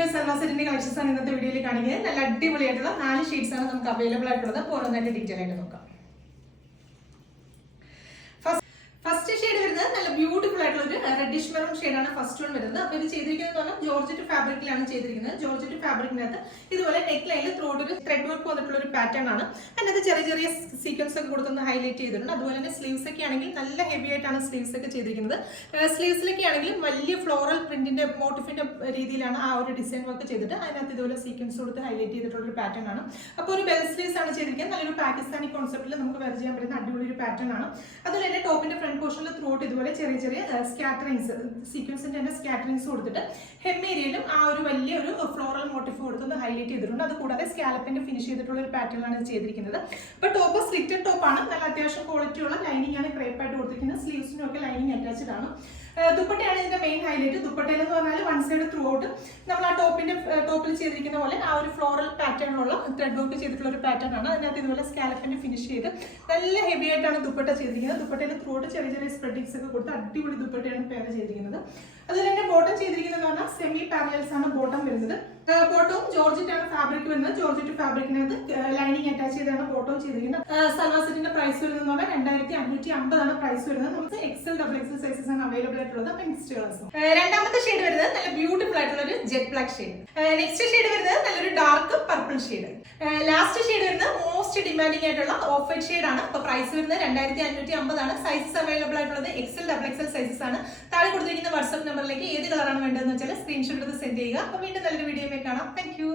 Dears സെറ്റിന്റെ collections ആണ് ഇന്നത്തെ വീഡിയോയിൽ കാണിക്കുന്നത്. നല്ല അടിപൊളിയായിട്ടുള്ള 4 ഷെയ്ഡ്സ് ആണ് നമുക്ക് അവൈലബിൾ ആയിട്ടുള്ളത്. ഓരോന്നായിട്ട് ഡീറ്റെയിൽ ആയിട്ട് നോക്കാം. ഫസ്റ്റ് ഷെയ്ഡ് വരുന്നത് നല്ല ബ്യൂട്ടിഫുൾ ആയിട്ടുള്ള ഒരു റെഡിഷ് മെറൂൺ ഷെയ്ഡാണ് ഫസ്റ്റ് വൺ വരുന്നത്. അപ്പോൾ ഇത് ചെയ്തിരിക്കുന്നത് പറഞ്ഞാൽ ജോർജറ്റ് ഫാബ്രിക്കിലാണ് ചെയ്തിരിക്കുന്നത്. ജോർജറ്റ് ഫാബ്രിക്കിനകത്ത് ഇതുപോലെ നെക്ക് ലൈനിൽ ത്രോട്ട് ഒരു ത്രെഡ് വർക്ക് വന്നിട്ടുള്ള ഒരു പാറ്റേൺ ആണ്. അതിനകത്ത് ചെറിയ ചെറിയ സീക്വൻസ് ഒക്കെ കൊടുത്തൊന്ന് ഹൈലൈറ്റ് ചെയ്തിട്ടുണ്ട്. അതുപോലെ തന്നെ സ്ലീവ്സ് ഒക്കെ ആണെങ്കിൽ നല്ല ഹെവി ആയിട്ടാണ് സ്ലീവ്സ് ഒക്കെ ചെയ്തിരിക്കുന്നത്. സ്ലീവ്സിലൊക്കെ ആണെങ്കിലും വലിയ ഫ്ലോറൽ പ്രിന്റിന്റെ മോട്ടിഫിന്റെ രീതിയിലാണ് ആ ഒരു ഡിസൈൻ വർക്ക് ചെയ്തിട്ട് അതിനകത്ത് ഇതുപോലെ സീക്വൻസ് കൊടുത്ത് ഹൈലൈറ്റ് ചെയ്തിട്ടുള്ള ഒരു പാറ്റേൺ ആണ്. അപ്പോൾ ഒരു ബെൽ സ്ലീവ്സ് ആണ് ചെയ്തിരിക്കുന്നത്. നല്ലൊരു പാകിസ്ഥാനി കോൺസെപ്റ്റിൽ നമുക്ക് വെയർ ചെയ്യാൻ പറ്റുന്ന അടിപൊളി ഒരു പാറ്റേൺ ആണ്. അതുപോലെ തന്നെ ടോപ്പിന്റെ ഫ്രണ്ട് പോർഷനിൽ ത്രോട്ട് ഇതുപോലെ ചെറിയ ചെറിയ സ്കാറ്ററിങ്സ് സീക്വൻസിന്റെ തന്നെ സ്കാറ്ററിങ്സ് കൊടുത്തിട്ട് ഹെം ഏരിയയിലും ആ ഒരു വലിയ ഒരു ഫ്ലോറൽ മോട്ടിഫ് കൊടുത്തൊന്ന് ഹൈലൈറ്റ് ചെയ്തിട്ടുണ്ട്. അത് കൂടാതെ സ്കാലപ്പിന്റെ ഫിനിഷ് ചെയ്തിട്ടുള്ള ഒരു പാറ്റേൺ ആണ് ചെയ്തിരിക്കുന്നത്. അപ്പോൾ ടോപ്പ് സ്ലിറ്റഡ് ടോപ്പ് ആണ്. നല്ല അത്യാവശ്യം ക്വാളിറ്റി ഉള്ള ലൈനിങ് ആണ് ക്രേപ്പ് ആയിട്ട് കൊടുത്തിരിക്കുന്നത്. സ്ലീവ്സിനും ഒക്കെ ലൈനിങ് അറ്റാച്ച്ഡ് ആണ്. ദുപ്പട്ടയാണ് ഇതിന്റെ മെയിൻ ഹൈലൈറ്റ്. ദുപ്പട്ടയിൽ എന്ന് പറഞ്ഞാൽ വൺ സൈഡ് ത്രൂ ഔട്ട് നമ്മൾ ആ ടോപ്പിൽ ചെയ്തിരിക്കുന്ന പോലെ ആ ഒരു ഫ്ലോറൽ പാറ്റേണിലുള്ള ത്രെഡ് വർക്ക് ചെയ്തിട്ടുള്ള ഒരു പാറ്റേൺ ആണ്. അതിനകത്ത് ഇതുപോലെ സ്കാലപ്പിന്റെ ഫിനിഷ് ചെയ്ത് നല്ല ഹെവി ആയിട്ടാണ് ദുപ്പട്ട ചെയ്തിരിക്കുന്നത്. ദുപ്പട്ടയിൽ ത്രൂ ഔട്ട് ചെറിയ ചെറിയ സ്പ്രെഡിങ്സ് ഒക്കെ കൊടുത്ത് അടിപൊളി ദുപ്പട്ടയാണ് പെയർ ചെയ്തിരിക്കുന്നത്. അതുപോലെ തന്നെ ബോട്ടം ചെയ്തിരിക്കുന്നത് പറഞ്ഞാൽ സെമി പാരലൽസ് ആണ് ബോട്ടം വരുന്നത്. ബോട്ടവും ജോർജറ്റ് ആണ് ഫാബ്രിക് വരുന്നത്. ജോർജറ്റ് ഫാബ്രിക്കിനകത്ത് ലൈനിങ് അറ്റാച്ച് ചെയ്താണ് ബോട്ടവും ചെയ്തിരിക്കുന്നത്. സൽവാർ സെറ്റിന്റെ പ്രൈസ് വരുന്നത് പറഞ്ഞാൽ 2550 ആണ് പ്രൈസ് വരുന്നത്. നമുക്ക് എക്സൽ ഡബിൾ എക്സൽ സൈസസ് ആണ് അവൈലബിൾ ആയിട്ടുള്ളത്. അപ്പൊ നെക്സ്റ്റ് കളേഴ്സ് രണ്ടാമത്തെ ഷെയ്ഡ് വരുന്നത് നല്ല ബ്യൂട്ടിഫുൾ ആയിട്ടുള്ള ഒരു jet black shade. Next shade വരുന്നത് നല്ലൊരു dark purple shade. Last shade വരുന്നത് മോസ്റ്റ് ഡിമാൻഡിംഗ് ആയിട്ടുള്ള ഓഫ് വൈറ്റ് ഷെയ്ഡ് ആണ്. അപ്പൊ പ്രൈസ് വരുന്നത് 2550 ആണ്. സൈസസ് അവൈലബിൾ ആയിട്ടുള്ളത് എക്സൽ ഡബിൾ എക്സൽ സൈസസ് ആണ്. താഴെ കൊടുത്തിരിക്കുന്ന വാട്സ്ആപ്പ് നമ്പറിലേക്ക് ഏത് കളറാണ് വേണ്ടതെന്ന് വെച്ചാൽ സ്ക്രീൻഷോട്ട് എടുത്ത് സെൻഡ് ചെയ്യുക. അപ്പൊ വീണ്ടും നല്ലൊരു വീഡിയോ കാണാം. Thank you.